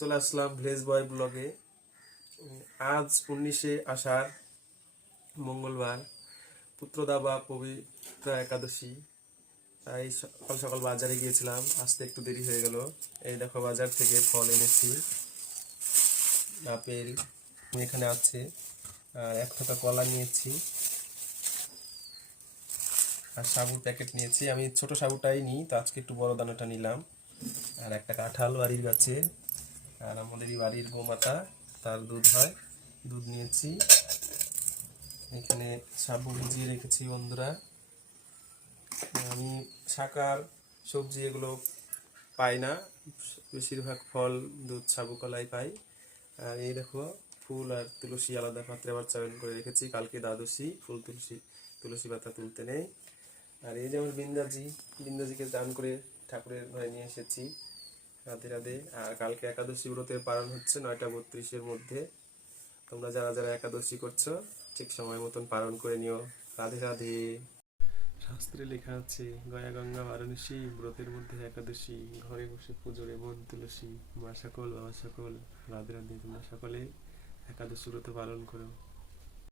চলে আসলাম ভিলেজ বয় ব্লগে। আজ 19শে আষাঢ়, মঙ্গলবার, পুত্রদা বা পবিত্র একাদশী। তাই সকাল সকাল বাজারে গিয়েছিলাম, আসতে একটু দেরি হয়ে গেল। এই দেখো বাজার থেকে ফল এনেছি, আপেল এখানে আছে, আর 1 টাকা কলা নিয়েছি, আর সাবুর প্যাকেট নিয়েছি। আমি ছোট সাবুটাই নিই, তো আজকে একটু বড় দানাটা নিলাম। আর 1 টাকা কাঁঠাল বাড়ির গাছে, আর আমাদেরই বাড়ির গোমাতা, তার দুধ হয়, দুধ নিয়েছি। এখানে সাবু ভিজিয়ে রেখেছি বন্ধুরা। আমি শাকার সবজি এগুলো পাই না, বেশিরভাগ ফল, দুধ, সাবু, কলাই পাই। আর এই দেখো ফুল আর তুলসী আলাদা পাত্রে আবার চয়ন করে রেখেছি, কালকে দ্বাদশী, ফুল তুলসী পাতা তুলতে নেই। আর এই যে আমার বিন্দাজিকে দান করে ঠাকুরের ঘরে নিয়ে এসেছি। রাধে রাধে। আর কালকে একাদশী ব্রতের পালন হচ্ছে 9টা 32-এর মধ্যে। তোমরা যারা যারা একাদশী করছো ঠিক সময় মতন পালন করে নিও। রাধে রাধে। শাস্ত্রে লেখা আছে, গয়া গঙ্গা বারাণসী, ব্রতের মধ্যে একাদশী, ঘরে বসে পুজোরে মন তুলসী। মা সকল বাবা সকল, রাধে রাধে। তোমরা সকলে একাদশী ব্রত পালন করো।